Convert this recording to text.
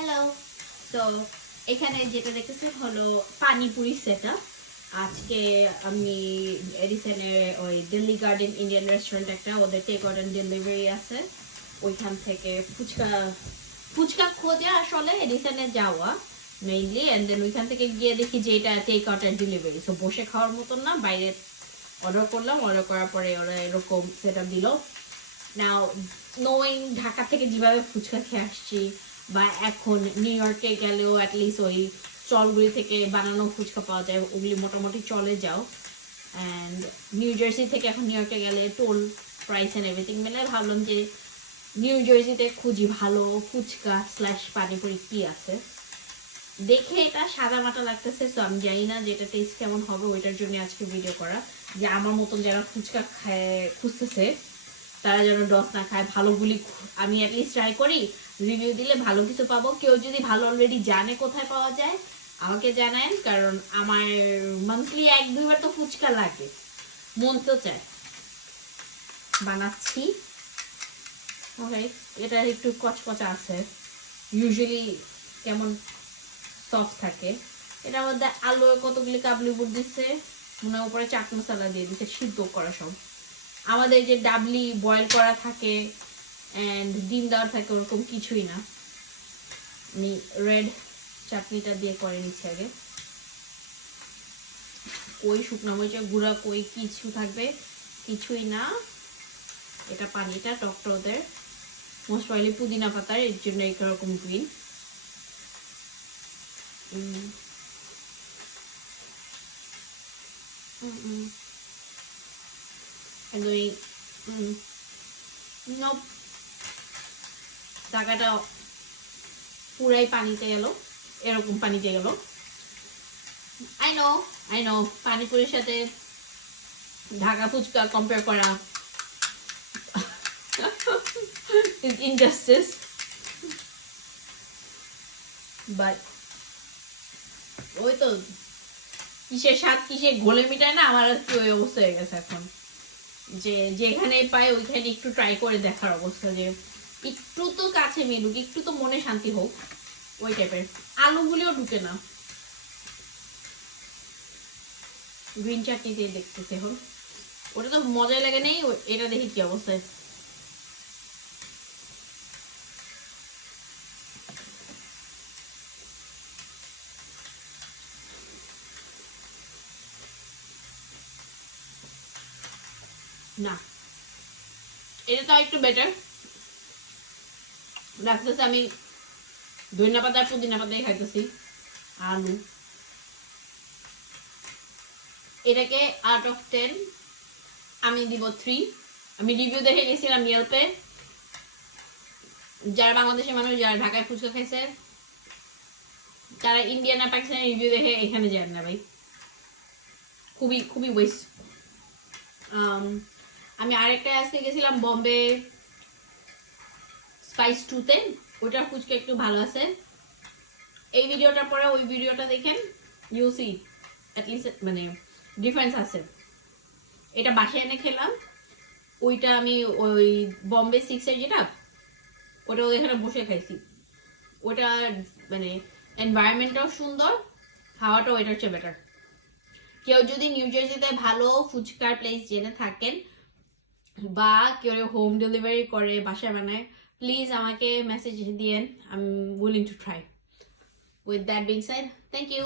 Hello. তো এখানে যেটা দেখতেছেন হলো পানিপুরি সেটআপ। আজকে আমি এডিসনে ওই দিল্লি গার্ডেন ইন্ডিয়ান রেস্টুরেন্ট একটা ওদের টেক আউট এন্ড ডেলিভারি আছে, ওইখান থেকে ফুচকা খোঁজে আসলে এডিসনে যাওয়া মেইনলি, এন্ড দেন ওইখান থেকে গিয়ে দেখি যে এটা take out and delivery, so বসে খাওয়ার মতন না, বাইরে অর্ডার করলাম, অর্ডার করার পরে ওরা এরকম সেটআপ দিল। নাও নোয়িং ঢাকা থেকে যেভাবে ফুচকা খেয়ে আসছি বা এখন নিউ ইয়র্কে গেলেও অ্যাটলিস্ট ওই স্টলগুলি থেকে বানানো ফুচকা পাওয়া যায়, ওগুলি মোটামুটি চলে যাও। অ্যান্ড নিউ জার্সি থেকে এখন নিউ ইয়র্কে গেলে টোল প্রাইস অ্যান্ড এভরিথিং মেলে ভাবলাম যে নিউ জার্সিতে খুঁজি ভালো ফুচকা স্ল্যাশ পানিপুরি কী আছে। দেখে এটা সাদা মাটা লাগতেছে, সো আমি জানি না যে এটা টেস্ট কেমন হবে, ওইটার জন্য আজকে ভিডিও করা, যে আমার মতন যারা ফুচকা খায় খুঁজতেছে তারা যেন ডস না খায়, ভালোগুলি আমি অ্যাটলিস্ট ট্রাই করি, রিভিউ দিলে ভালো কিছু পাবো। কেউ যদি ভালো অলরেডি জানে কোথায় পাওয়া যায় আমাকে জানায়েন, কারণ আমার মান্থলি 1-2 বার তো ফুচকা লাগে, মন তো চায়। বানাচ্ছি। ওকে, এটা একটু কচকচা আছে, ইউজুয়ালি কেমন সফট থাকে। এটার মধ্যে আলু কতগুলি কাবলি বুট দিচ্ছে, মনে হয় উপরে চাট মশলা দিয়ে দিচ্ছে, সিদ্ধ করা সব। আমাদের যে ডাবলি বয়েল করা থাকে অ্যান্ড ডিম দেওয়া থাকে ওরকম কিছুই না। আমি রেড চাটনিটা দিয়ে করে নিচ্ছি আগে। কই শুকনো মরিচের গুঁড়া কই কিছু থাকবে, কিছুই না। এটা পানিটা টকটা ওদের মোস্ট প্রবাবলি পুদিনা পাতার, এর জন্য এরকম গ্রিন। একদমই টাকাটা পুরাই পানিতে গেল, এরকম পানিতে গেল। আই নো পানিপুরির সাথে ঢাকা ফুচকা কম্পেয়ার করা is injustice, but ওই তো কিসের স্বাদ কিসে ঘোলে মিটায় না, আমার আর কি ওই অবস্থা হয়ে গেছে এখন, যে যেখানে পাই ওইখানে একটু ট্রাই করে দেখার অবস্থা, যে একটু তো কাছে মিলুক, একটু তো মনে শান্তি হোক, ওই টাইপের। আলুগুলিও ঢুকে না। গ্রিন চাটনি দিয়ে দেখতেছি এখন, ওটা তো মজাই লাগে নেই, এটা দেখি কি অবস্থায়। না, এটা তো একটু বেটার লাগতেছে। আমি ধনিয়া পাতা পুদিনা পাতাই খাইতেছি। আলু, এটাকে আউট অফ 10 আমি দিব 3। আমি রিভিউ দেখে গেছিলাম ইয়েলপে, যারা বাংলাদেশের মানুষ যারা ঢাকায় ফুচকা খাইছে তারা ইন্ডিয়ান আর পাকিস্তানের রিভিউ দেখে এখানে যান না ভাই, খুবই খুবই ওয়েস্ট। আমি আরেকটা আজকে গেছিলাম বম্বে স্পাইস 2-তে, ওইটার ফুচকা একটু ভালো আছে। এই ভিডিওটার পরে ওই ভিডিওটা দেখেন, ইউ সি অ্যাটলিস্ট মানে ডিফারেন্স আছে। এটা বাসায় এনে খেলাম, ওইটা আমি ওই বম্বে 6-এর যেটা ওটা এখানে বসে খাইছি, ওটা মানে এনভায়রনমেন্টটাও সুন্দর, খাওয়াটাও এটার চেয়ে বেটার। কেউ যদি নিউ জার্সিতে ভালো ফুচকার প্লেস জেনে থাকেন বা কেউ হোম ডেলিভারি করে বাসায় বানায়, প্লিজ আমাকে মেসেজ দিয়েন, I am willing to try. With that being said, thank you.